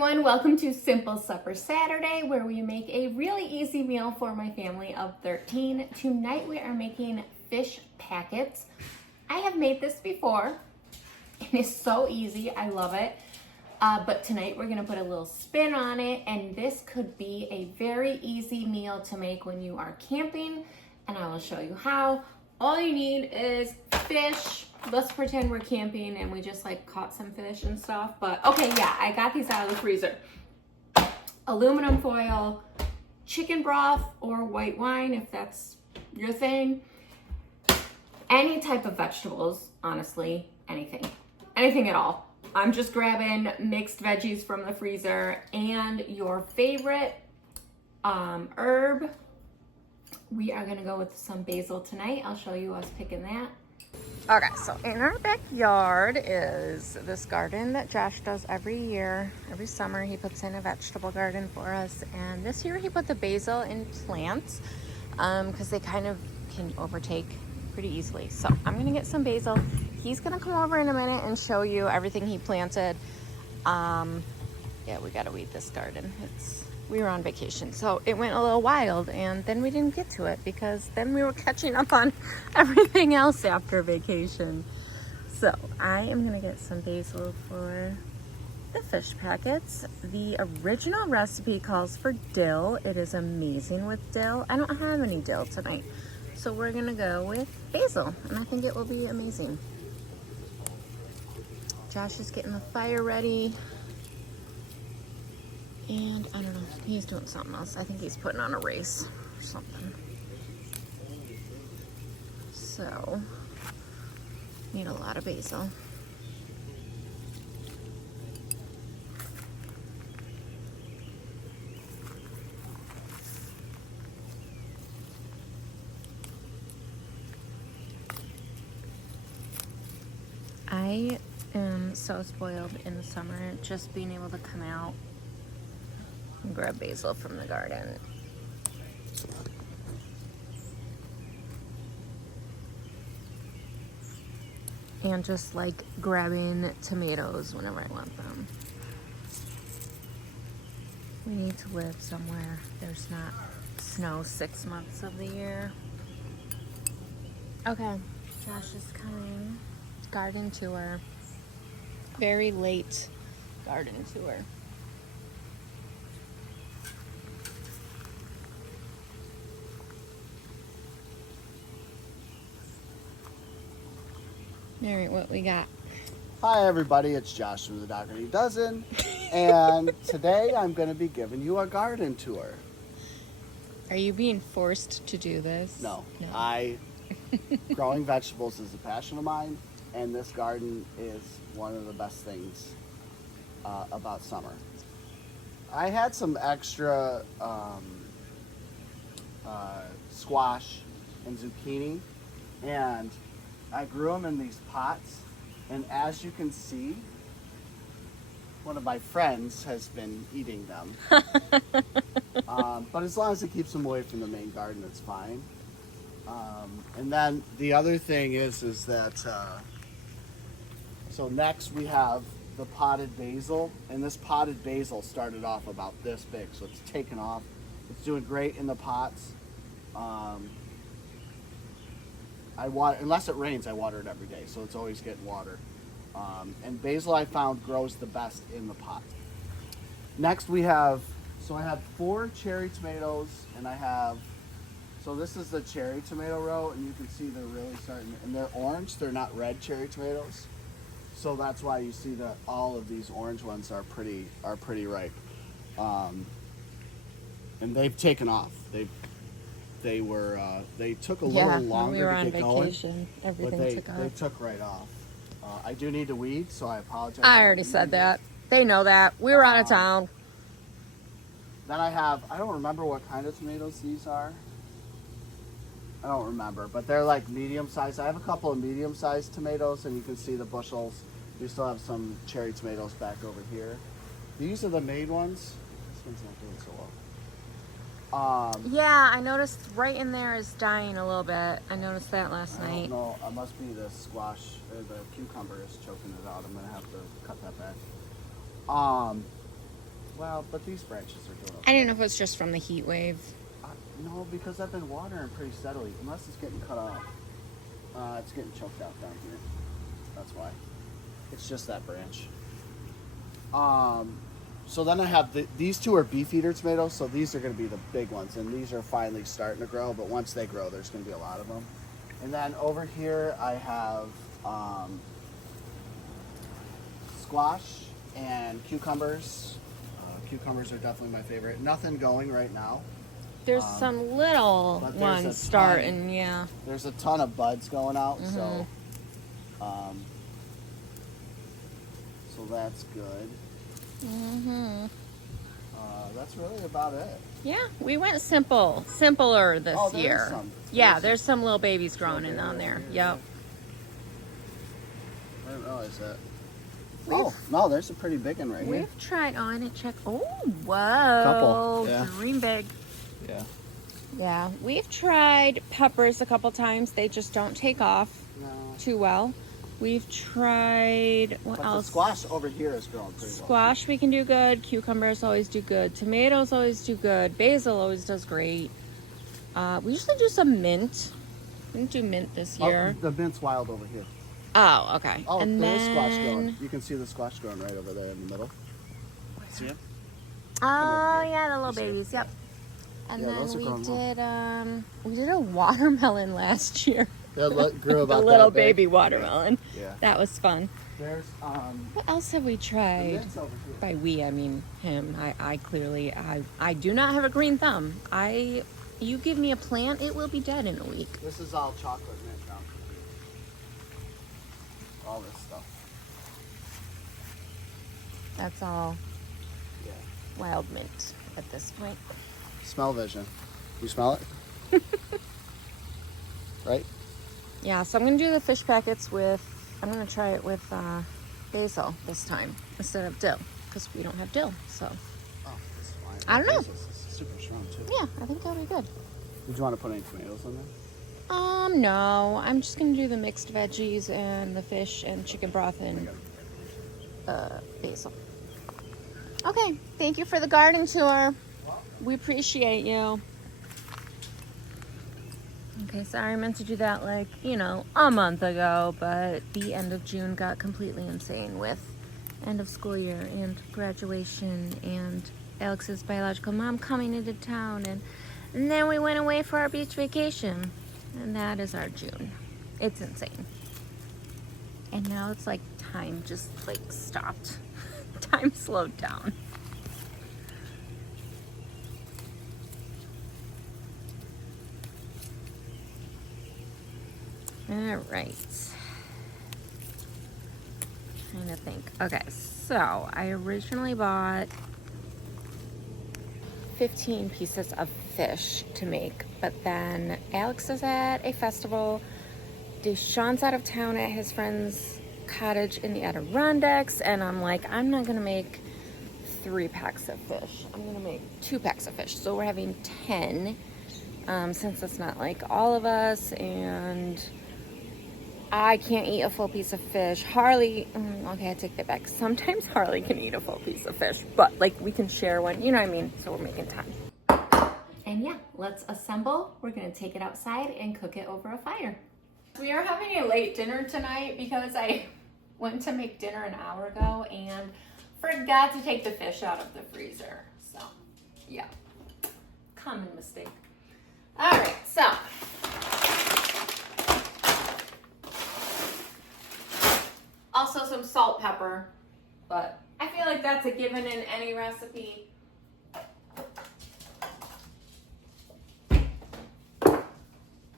everyone, welcome to Simple Supper Saturday, where we make a really easy meal for my family of 13. Tonight we are making fish packets. I have made this before. It is so easy, I love it. But tonight we're gonna put a little spin on it, and this could be a very easy meal to make when you are camping, and I will show you how. All you need is fish. Let's pretend we're camping and we just like caught some fish and stuff. But okay, yeah, I got these out of the freezer. Aluminum foil, chicken broth or white wine if that's your thing. Any type of vegetables, honestly, anything at all. I'm just grabbing mixed veggies from the freezer and your favorite herb. We are gonna go with some basil tonight. I'll show you us picking that. Okay, so in our backyard is this garden that Josh does every year. Every summer he puts in a vegetable garden for us. And this year he put the basil in plants because they kind of can overtake pretty easily. So I'm gonna get some basil. He's gonna come over in a minute and show you everything he planted. Yeah, we gotta weed this garden. We were on vacation, so it went a little wild, and then we didn't get to it because then we were catching up on everything else after vacation. So I am gonna get some basil for the fish packets. The original recipe calls for dill. It is amazing with dill. I don't have any dill tonight, so we're gonna go with basil, and I think it will be amazing. Josh is getting the fire ready. And I don't know, he's doing something else. I think he's putting on a race or something. So, need a lot of basil. I am so spoiled in the summer, just being able to come out and grab basil from the garden. And just like grabbing tomatoes whenever I want them. We need to live somewhere there's not snow 6 months of the year. Okay, Josh is coming. Garden tour. Very late garden tour. All right, what we got? Hi everybody, it's Josh from the Dougherty Dozen, and today I'm going to be giving you a garden tour. Are you being forced to do this? No. Growing vegetables is a passion of mine, and this garden is one of the best things about summer. I had some extra squash and zucchini, and I grew them in these pots, and as you can see, one of my friends has been eating them. But as long as it keeps them away from the main garden, it's fine. And then the other thing is that, so next we have the potted basil, and this potted basil started off about this big, so it's taken off. It's doing great in the pots. Unless it rains, I water it every day, so it's always getting water. And basil I found grows the best in the pot. Next I have 4 cherry tomatoes, and so this is the cherry tomato row, and you can see they're really starting, and they're orange, they're not red cherry tomatoes. So that's why you see that all of these orange ones are pretty ripe. And they've taken off. They took a little longer we were on to get vacation. going. Everything took off. They took right off. I do need to weed, so I apologize. I already said that. They know that. We were out of town. Then I don't remember what kind of tomatoes these are. I don't remember, but they're like medium-sized. I have a couple of medium-sized tomatoes, and you can see the bushels. We still have some cherry tomatoes back over here. These are the main ones. This one's not doing so well. Yeah, I noticed right in there is dying a little bit. I noticed that last night. I don't know. It must be the squash or the cucumber is choking it out. I'm gonna have to cut that back. Well, but these branches are doing okay. I didn't know if it was just from the heat wave. No, because I've been watering pretty steadily. Unless it's getting cut off. It's getting choked out down here. That's why. It's just that branch. So then I have these two are beefeater tomatoes, so these are going to be the big ones, and these are finally starting to grow. But once they grow, there's going to be a lot of them. And then over here I have squash and cucumbers. Cucumbers are definitely my favorite. Nothing going right now. There's some little but there's ones a ton. starting, yeah. There's a ton of buds going out, so that's good. That's really about it. Yeah, we went simpler this There's year. some. There's some little babies growing in on there. Yep. I didn't realize that. Oh, no, there's a pretty big one right here. We've tried on and check. Oh, whoa. Couple, yeah. Green big. Yeah. Yeah, we've tried peppers a couple times. They just don't take off too well. We've tried, what else? The squash over here is growing pretty well. Squash we can do good. Cucumbers always do good. Tomatoes always do good. Basil always does great. We usually do some mint. We didn't do mint this year. Oh, the mint's wild over here. Oh, okay. Oh, and there then... is squash growing. You can see the squash growing right over there in the middle. See it? Oh, yeah, the little babies. Yep. And Yeah, then those are we did a watermelon last year. That grew about the little that big. baby watermelon. Yeah. That was fun. There's What else have we the tried? mint's over here. By we, I mean him. I do not have a green thumb. You give me a plant, it will be dead in a week. This is all chocolate mint now. All this stuff. That's all Yeah. wild mint at this point. Smell vision. You smell it? Right? Yeah, so I'm gonna do the fish packets I'm gonna try it with basil this time instead of dill because we don't have dill. So Oh, this is fine. I don't know. This is super strong too. yeah, I think that'll be good. Did you want to put any tomatoes on there? No, I'm just gonna do the mixed veggies and the fish and chicken broth and basil. Okay, thank you for the garden tour. We appreciate you. Okay, sorry, I meant to do that a month ago, but the end of June got completely insane with end of school year and graduation and Alex's biological mom coming into town and then we went away for our beach vacation and that is our June. It's insane. And now it's like time just stopped. Time slowed down. All right. Trying to think. Okay, so I originally bought 15 pieces of fish to make, but then Alex is at a festival. Deshaun's out of town at his friend's cottage in the Adirondacks, and I'm like, I'm not gonna make 3 packs of fish. I'm gonna make 2 packs of fish. So we're having 10, since it's not like all of us, and I can't eat a full piece of fish. Harley, okay, I take that back. Sometimes Harley can eat a full piece of fish, but we can share one, you know what I mean? So we're making time. And yeah, let's assemble. We're gonna take it outside and cook it over a fire. We are having a late dinner tonight because I went to make dinner an hour ago and forgot to take the fish out of the freezer. So, yeah, common mistake. All right, so. Also some salt, pepper, but I feel like that's a given in any recipe.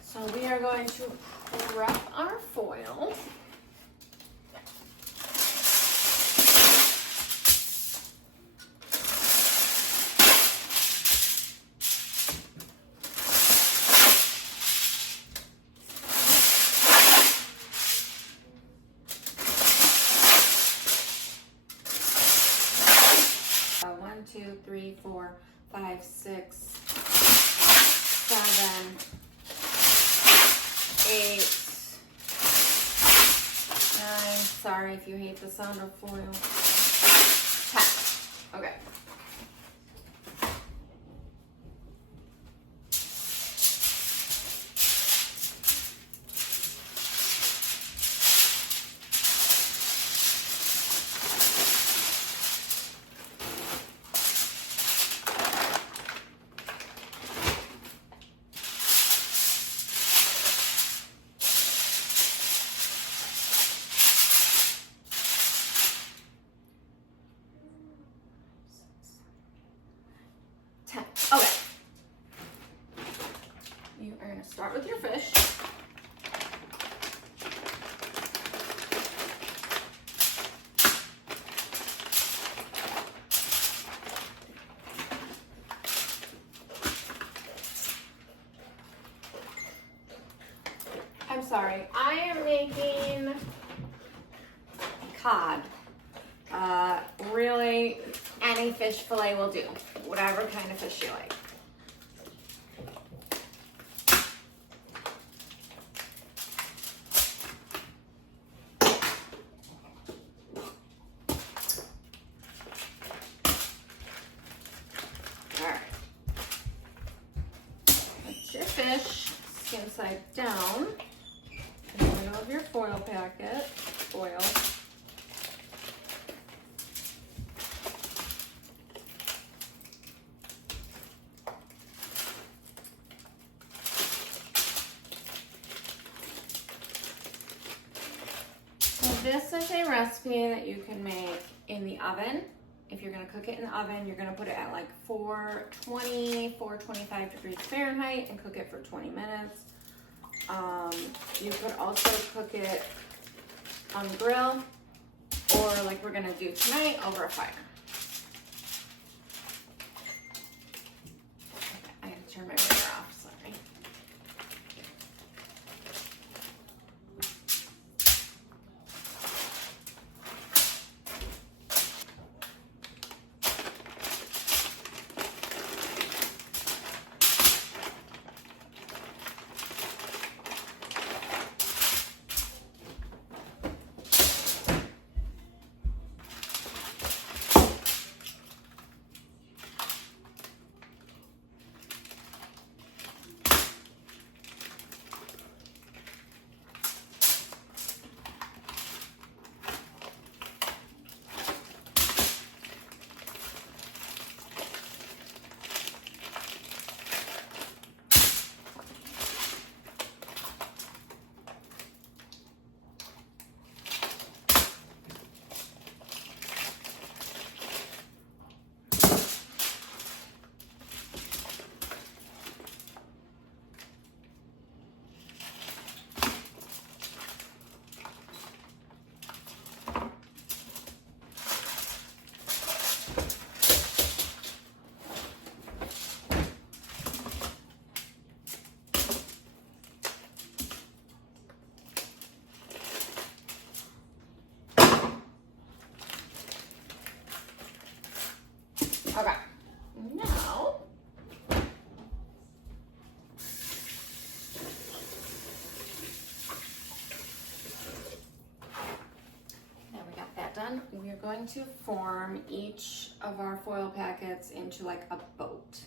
So we are going to prep our foil. One, two, three, 4, 5, 6, 7, 8, 9. Sorry if you hate the sound of foil. 10. Okay. Okay. You are going to start with your fish. I'm sorry, I am making cod. Really, any fish fillet will do, whatever kind of fish you like. All right, put your fish skin side down in the middle of your foil packet, foil. This is a recipe that you can make in the oven. If you're gonna cook it in the oven, you're gonna put it at like 420, 425 degrees Fahrenheit and cook it for 20 minutes. You could also cook it on the grill or like we're gonna do tonight over a fire. Okay, I gotta turn my water off, sorry. Okay, now we got that done. We are going to form each of our foil packets into like a boat.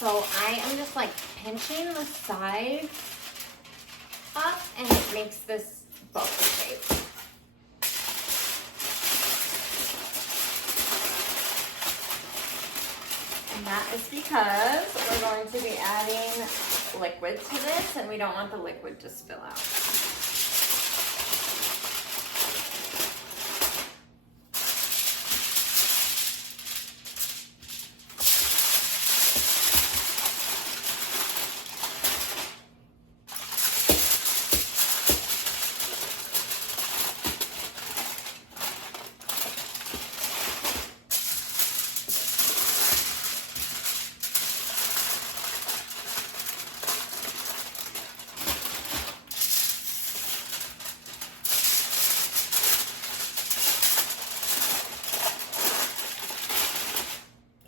So I am just like pinching the sides up and it makes this boat shape. And that is because we're going to be adding liquid to this and we don't want the liquid to spill out.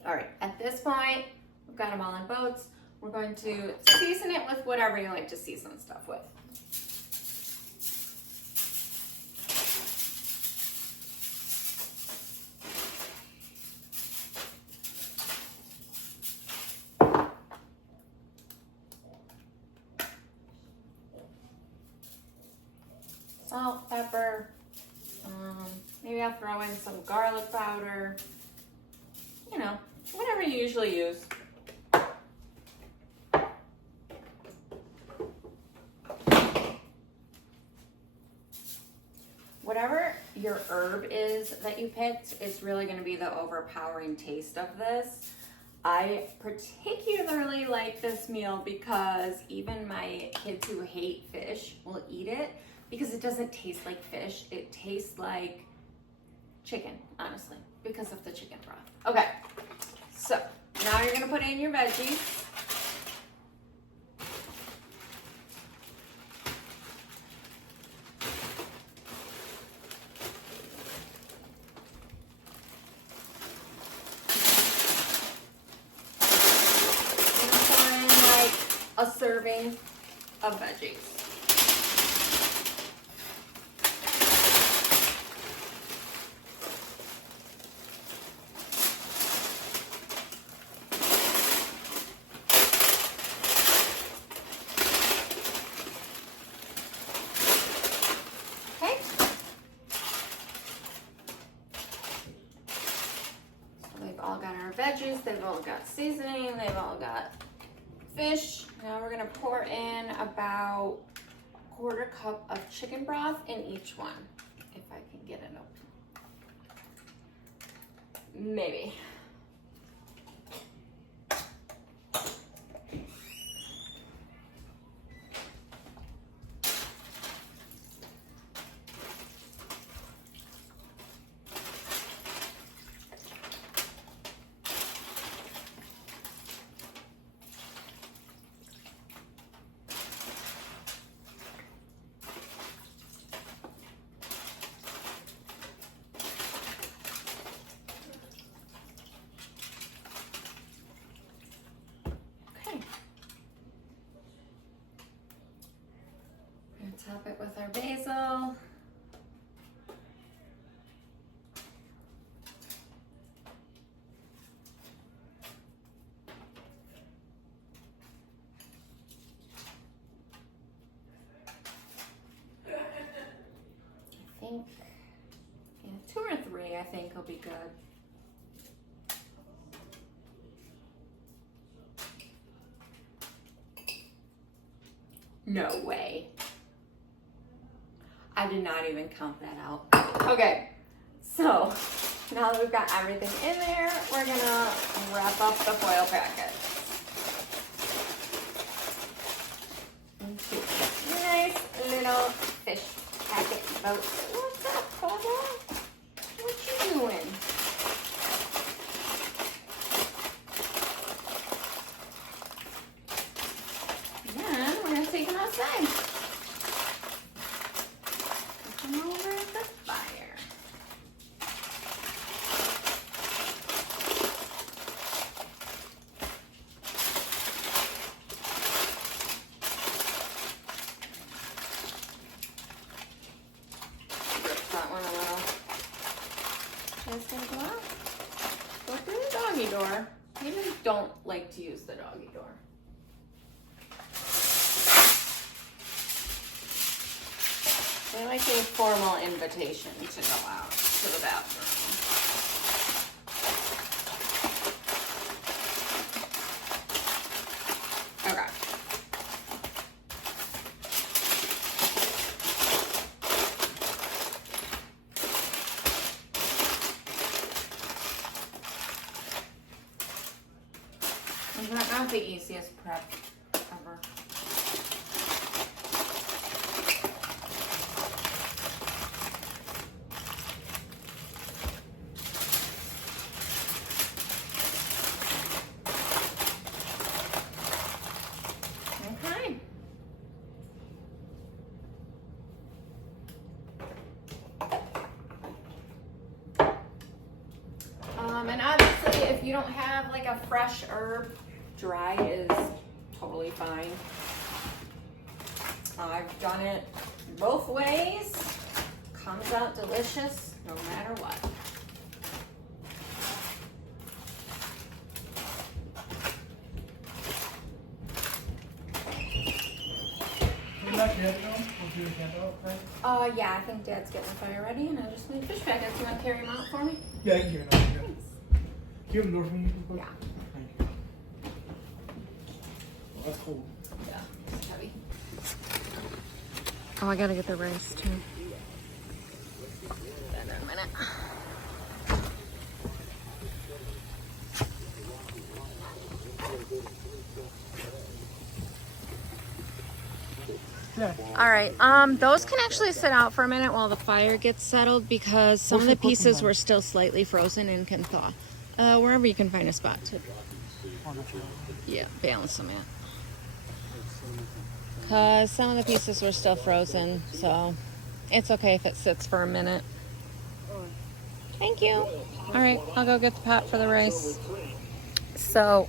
All right, at this point, we've got them all in boats. We're going to season it with whatever you like to season stuff with. salt, pepper. Maybe I'll throw in some garlic powder. You know, whatever you usually use. Whatever your herb is that you picked is really going to be the overpowering taste of this. I particularly like this meal because even my kids who hate fish will eat it because it doesn't taste like fish. It tastes like chicken, honestly, because of the chicken broth. Okay, so now you're going to put in your veggies. A serving of veggies. Okay. So they've all got our veggies, they've all got seasoning, they've all got fish. Now we're gonna pour in about a 1/4 cup of chicken broth in each one, if I can get it open. Maybe. Top it with our basil. I think, yeah, 2 or 3 I think will be good. No way. I did not even count that out. Okay, so now that we've got everything in there, we're gonna wrap up the foil packet into nice little fish packet boat. What's up, Cobra? What you doing? Then we're gonna take them outside. Over the fire. Rip that one a little. Just gonna go out. Go through the doggy door. Maybe we don't like to use the doggy door. They like a formal invitation to go out to the bathroom. Okay. Is that not the easiest prep ever? And obviously if you don't have like a fresh herb, dry is totally fine. I've done it both ways. Comes out delicious no matter what. Not yet, no? Yeah, I think Dad's getting the fire ready, and I just need fish packets. You want to carry them out for me? Yeah, I can carry it out. Yeah. Thanks. Can you have a door for me? Yeah. Thank you. Oh, that's cool. Yeah, it's heavy. Oh, I gotta get the rice too. In a minute. Yeah. All right. Those can actually sit out for a minute while the fire gets settled because some of the pieces were still slightly frozen and can thaw. Wherever you can find a spot to, yeah, balance them at. Cause some of the pieces were still frozen, so it's okay if it sits for a minute. Thank you. All right, I'll go get the pot for the rice. So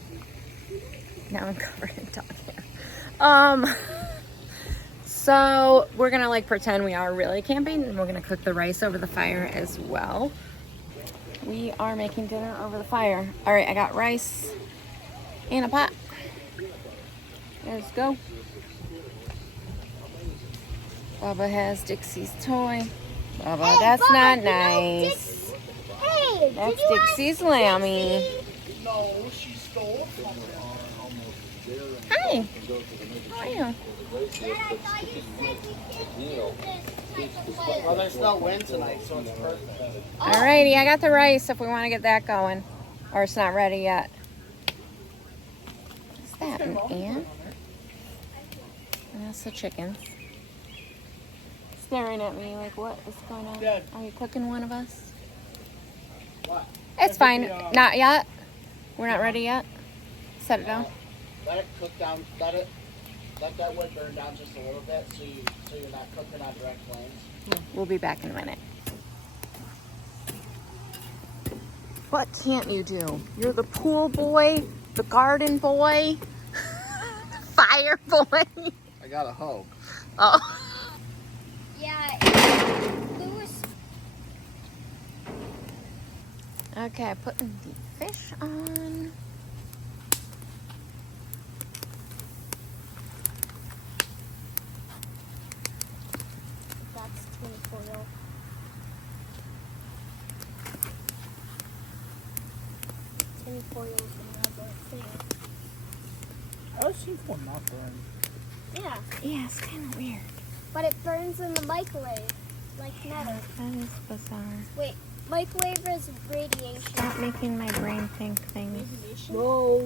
now I'm covered in dog hair. So we're gonna like pretend we are really camping, and we're gonna cook the rice over the fire as well. We are making dinner over the fire. All right, I got rice in a pot. Let's go. Bubba has Dixie's toy. Bubba, Hey, that's Bubba, not you know nice. Hey, That's did you ask Dixie's lammy. Dixie? No, she stole from Hi. How are you? Dad, I thought you said we can't do this type of play. Well, there's no wind tonight, so it's perfect. Alrighty, I got the rice if we want to get that going. Or it's not ready yet. What's that, an ant? And that's the chickens. Staring at me like, what is going on? Dad. Are you cooking one of us? What? It's fine. Not yet. We're not ready yet. Set it down. Let it cook down. Let that wood burn down just a little bit, so you're not cooking on direct flames. We'll be back in a minute. What can't you do? You're the pool boy, the garden boy, fire boy. I got a hoe. Oh. Yeah, Lewis. Okay, putting the fish on. That's tinfoil. Tinfoil is another thing. I've seen one not burn. Yeah, Yeah, it's kind of weird. but it burns in the microwave, like metal. That is bizarre. Wait, microwave is radiation. Stop making my brain think things. No.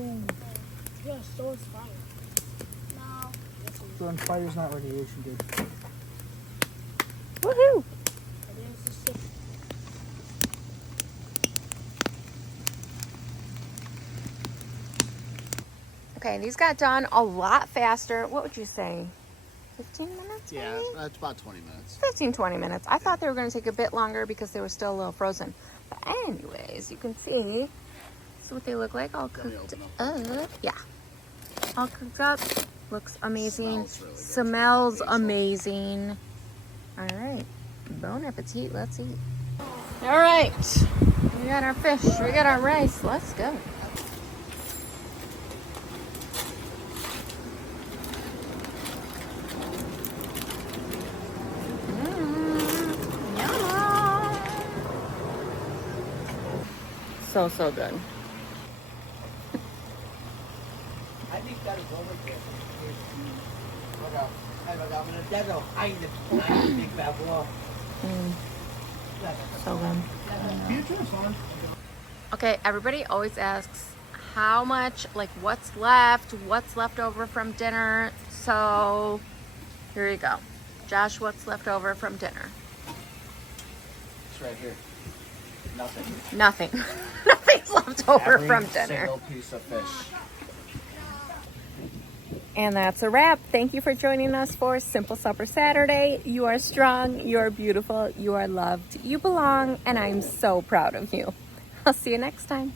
Yeah, so is fire. No. Burn fire's not radiation, dude. Woohoo! Okay, these got done a lot faster. What would you say? 15 minutes? Yeah, maybe? that's about 20 minutes. 15, 20 minutes. I thought they were going to take a bit longer because they were still a little frozen. But anyways, you can see. This is what they look like, all cooked up. Yeah. All cooked up. Looks amazing. Smells really good. Smells amazing. All right. Bon appetit. Let's eat. All right. We got our fish. We got our rice. Let's go. So good. I think that is overkill. That's a high big bad wall. So good. Future is fine. Okay, everybody always asks how much, like what's left over from dinner. So here you go. Josh, what's left over from dinner? It's right here. Nothing. Nothing. Nothing's left over Every from dinner. single piece of fish. And that's a wrap. Thank you for joining us for Simple Supper Saturday. You are strong, you are beautiful, you are loved, you belong, and I'm so proud of you. I'll see you next time.